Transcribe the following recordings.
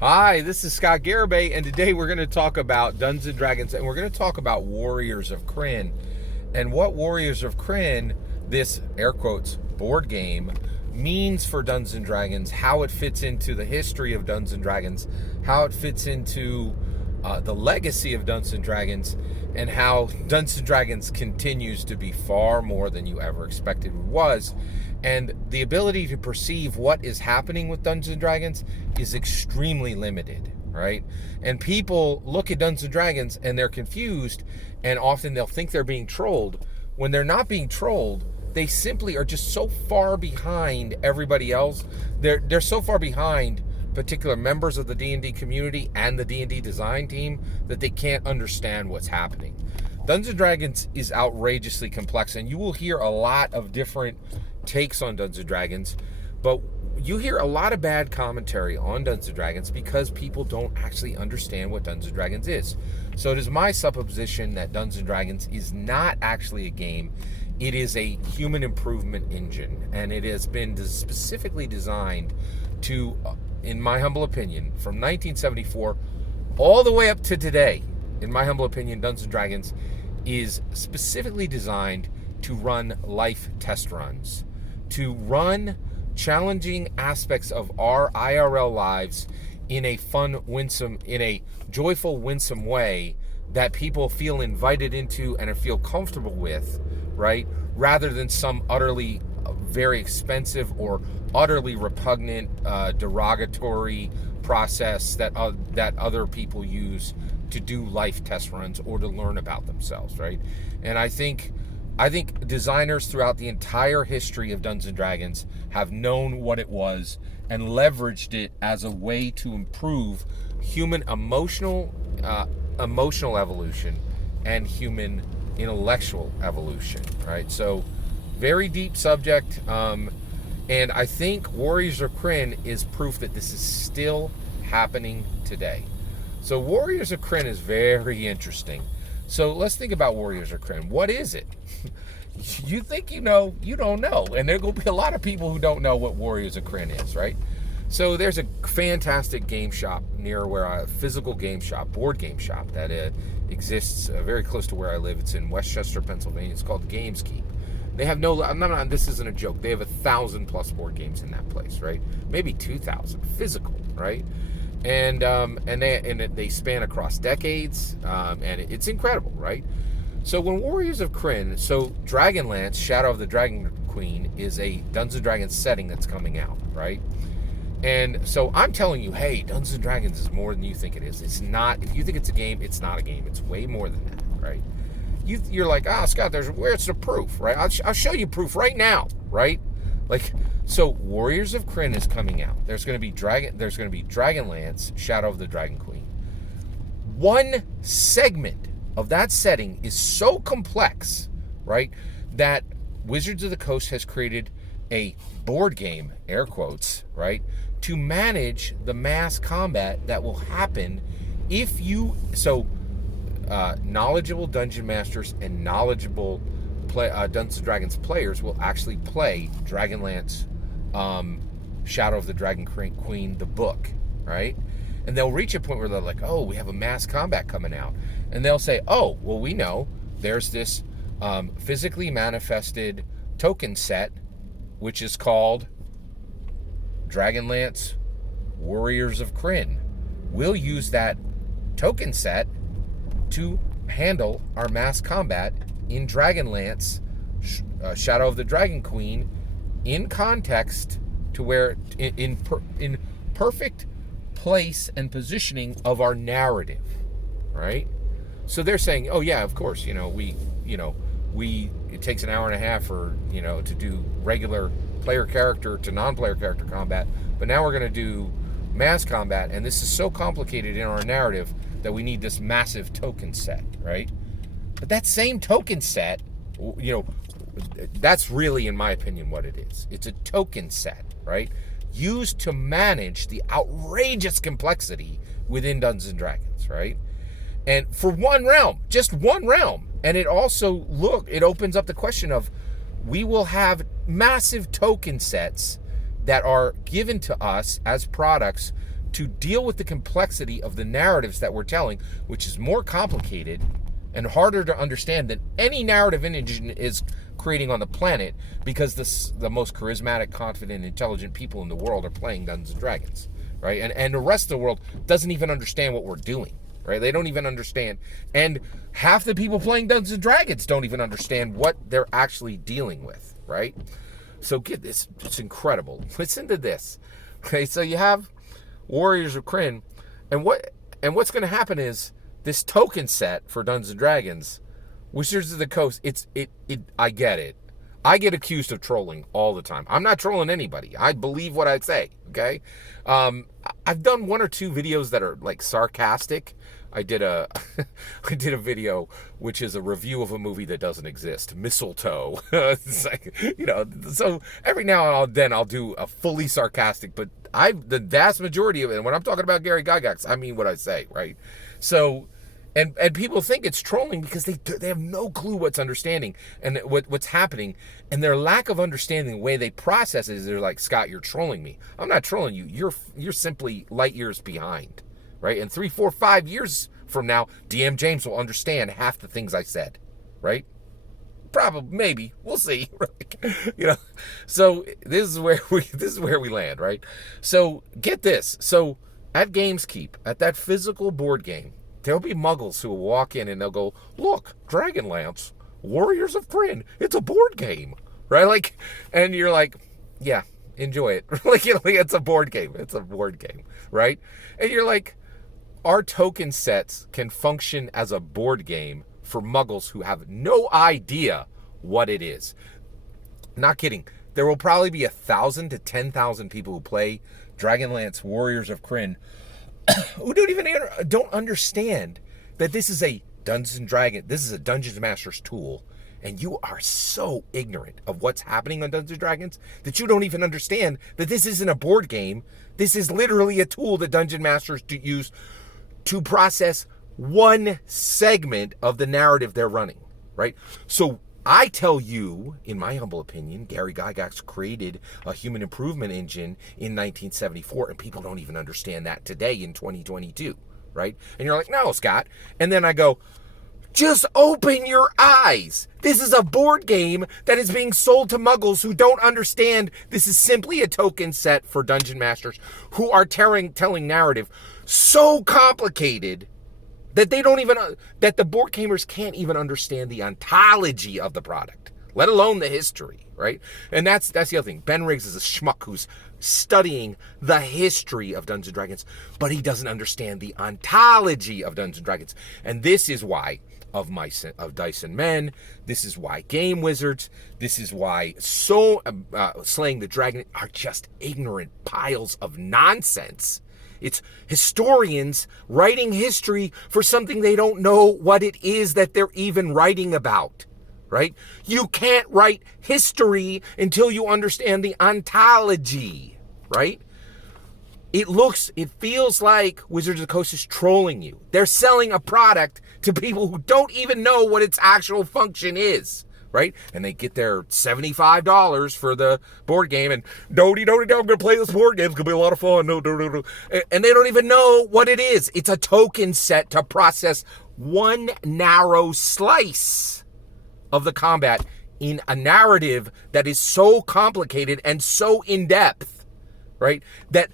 Hi, this is Scott Garibay, and today we're going to talk about Dungeons and Dragons, and we're going to talk about Warriors of Krynn, and what Warriors of Krynn, this air quotes board game, means for Dungeons and Dragons, how it fits into the history of Dungeons and Dragons, how it fits into the legacy of Dungeons and Dragons, and how Dungeons and Dragons continues to be far more than you ever expected it was. And the ability to perceive what is happening with Dungeons and Dragons is extremely limited, right? And people look at Dungeons and Dragons and they're confused, and often they'll think they're being trolled. When they're not being trolled, they simply are just so far behind everybody else. They're so far behind particular members of the D&D community and the D&D design team that they can't understand what's happening. Dungeons and Dragons is outrageously complex, and you will hear a lot of different takes on Dungeons and Dragons, but you hear a lot of bad commentary on Dungeons and Dragons because people don't actually understand what Dungeons and Dragons is. So it is my supposition that Dungeons and Dragons is not actually a game. It is a human improvement engine, and it has been specifically designed to, in my humble opinion, from 1974 all the way up to today, in my humble opinion, Dungeons and Dragons is specifically designed to run life test runs, to run challenging aspects of our IRL lives in a fun, winsome, in a joyful, winsome way that people feel invited into and feel comfortable with, right? Rather than some utterly very expensive or utterly repugnant, derogatory process that other people use to do life test runs or to learn about themselves, right? And I think designers throughout the entire history of Dungeons and Dragons have known what it was and leveraged it as a way to improve human emotional evolution and human intellectual evolution, right? So very deep subject, and I think Warriors of Krynn is proof that this is still happening today. So Warriors of Krynn is very interesting. So let's think about Warriors of Krynn. What is it? You think you know, you don't know. And there will be a lot of people who don't know what Warriors of Krynn is, right? So there's a fantastic game shop near a physical game shop, board game shop, that exists very close to where I live. It's in Westchester, Pennsylvania. It's called Gameskeep. They have this isn't a joke. They have 1,000+ board games in that place, right? Maybe 2,000 physical, right? And they span across decades, and it's incredible, right? So when Warriors of Krynn, so Dragonlance, Shadow of the Dragon Queen, is a Dungeons and Dragons setting that's coming out, right? And so I'm telling you, hey, Dungeons and Dragons is more than you think it is. It's not. If you think it's a game, it's not a game. It's way more than that, right? You're like, Scott, where's the proof, right? I'll show you proof right now, right? Like, so Warriors of Krynn is coming out. There's going to be Dragonlance, Shadow of the Dragon Queen. One segment of that setting is so complex, right, that Wizards of the Coast has created a board game, air quotes, right, to manage the mass combat that will happen if you knowledgeable dungeon masters and knowledgeable Dungeons and Dragons players will actually play Dragonlance, Shadow of the Dragon Queen, the book, right? And they'll reach a point where they're like, oh, we have a mass combat coming out. And they'll say, oh, well, we know there's this physically manifested token set, which is called Dragonlance Warriors of Krynn. We'll use that token set to handle our mass combat in Dragonlance, Shadow of the Dragon Queen, in context to where in perfect place and positioning of our narrative, right? So they're saying, oh yeah, of course, it takes an hour and a half to do regular player character to non-player character combat, but now we're going to do mass combat, and this is so complicated in our narrative that we need this massive token set, right? But that same token set, that's really, in my opinion, what it is. It's a token set, right? Used to manage the outrageous complexity within Dungeons and Dragons, right? And for one realm, just one realm. And it also, it opens up the question of, we will have massive token sets that are given to us as products to deal with the complexity of the narratives that we're telling, which is more complicated and harder to understand than any narrative engine is creating on the planet, because the most charismatic, confident, intelligent people in the world are playing Dungeons and Dragons, right? And the rest of the world doesn't even understand what we're doing, right? They don't even understand. And half the people playing Dungeons and Dragons don't even understand what they're actually dealing with, right? So get this, it's incredible. Listen to this. Okay, so you have Warriors of Krynn, and what's going to happen is this token set for Dungeons and Dragons, Wizards of the Coast. I get it. I get accused of trolling all the time. I'm not trolling anybody. I believe what I say. Okay, I've done 1 or 2 videos that are like sarcastic. I did a video which is a review of a movie that doesn't exist, Mistletoe. It's like, so every now and then I'll do a fully sarcastic, but the vast majority of it, and when I'm talking about Gary Gygax, I mean what I say, right? So, and people think it's trolling because they have no clue what's understanding and what's happening, and their lack of understanding the way they process it is they're like, Scott, you're trolling me. I'm not trolling you. You're simply light years behind. Right? And 3, 4, 5 years from now, DM James will understand half the things I said, right? Probably, maybe, we'll see. So this is where we land, right? So get this. So at Gameskeep, at that physical board game, there'll be muggles who will walk in and they'll go, look, Dragonlance, Warriors of Krynn, it's a board game, right? Like, and you're like, yeah, enjoy it. It's a board game. It's a board game, right? And you're like, our token sets can function as a board game for muggles who have no idea what it is. Not kidding. There will probably be 1,000 to 10,000 people who play Dragonlance Warriors of Krynn who don't understand that this is a Dungeons Master's tool, and you are so ignorant of what's happening on Dungeons & Dragons that you don't even understand that this isn't a board game. This is literally a tool that Dungeon Masters use to process one segment of the narrative they're running, right? So I tell you, in my humble opinion, Gary Gygax created a human improvement engine in 1974, and people don't even understand that today in 2022, right? And you're like, no, Scott. And then I go, just open your eyes. This is a board game that is being sold to muggles who don't understand this is simply a token set for dungeon masters who are telling narrative so complicated that that the board gamers can't even understand the ontology of the product, let alone the history, right? And that's the other thing. Ben Riggs is a schmuck who's studying the history of Dungeons & Dragons, but he doesn't understand the ontology of Dungeons & Dragons. And this is why of Dice and Men, this is why Game Wizards, this is why Slaying the Dragon are just ignorant piles of nonsense. It's historians writing history for something they don't know what it is that they're even writing about, right? You can't write history until you understand the ontology, right? It feels like Wizards of the Coast is trolling you. They're selling a product to people who don't even know what its actual function is, right? And they get their $75 for the board game, and I'm going to play this board game. It's going to be a lot of fun. No. And they don't even know what it is. It's a token set to process one narrow slice of the combat in a narrative that is so complicated and so in-depth, right? That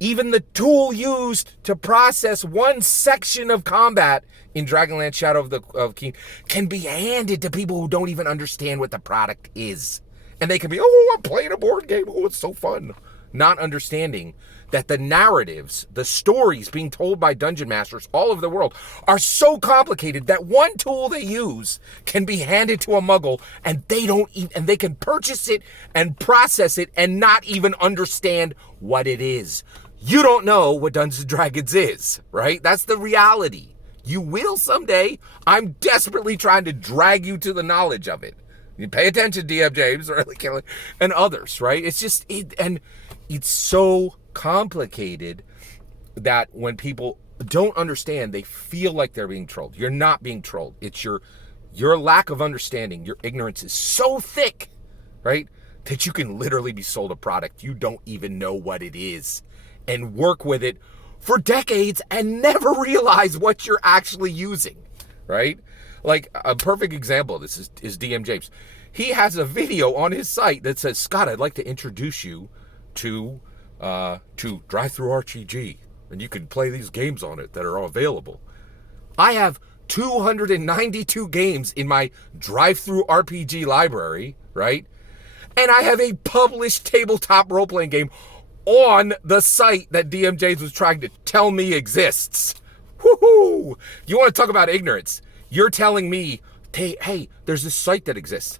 even the tool used to process one section of combat in Dragonlance Shadow of King can be handed to people who don't even understand what the product is. And they can be, oh, I'm playing a board game. Oh, it's so fun. Not understanding that the narratives, the stories being told by dungeon masters all over the world are so complicated that one tool they use can be handed to a muggle and they can purchase it and process it and not even understand what it is. You don't know what Dungeons & Dragons is, right? That's the reality. You will someday. I'm desperately trying to drag you to the knowledge of it. You pay attention, DM James, and others, right? It's just, and it's so complicated that when people don't understand, they feel like they're being trolled. You're not being trolled. It's your lack of understanding. Your ignorance is so thick, right, that you can literally be sold a product you don't even know what it is. and work with it for decades and never realize what you're actually using, right? Like a perfect example of this is DM James. He has a video on his site that says, Scott, I'd like to introduce you to Drive-Thru RPG, and you can play these games on it that are all available. I have 292 games in my Drive-Thru RPG library, right? And I have a published tabletop role-playing game on the site that DM James was trying to tell me exists. Woohoo! You want to talk about ignorance? You're telling me, hey, there's this site that exists.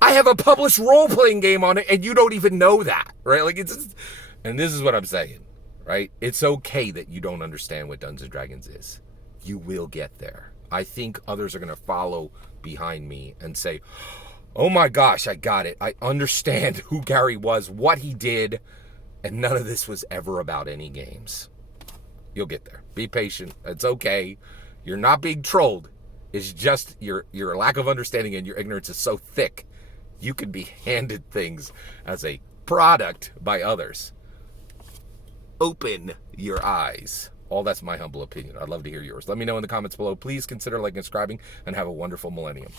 I have a published role-playing game on it, and you don't even know that, right? Like and this is what I'm saying, right? It's okay that you don't understand what Dungeons and Dragons is. You will get there. I think others are going to follow behind me and say, oh my gosh, I got it. I understand who Gary was, what he did, and none of this was ever about any games. You'll get there. Be patient. It's okay. You're not being trolled. It's just your lack of understanding and your ignorance is so thick. You can be handed things as a product by others. Open your eyes. All that's my humble opinion. I'd love to hear yours. Let me know in the comments below. Please consider liking and subscribing, and have a wonderful millennium.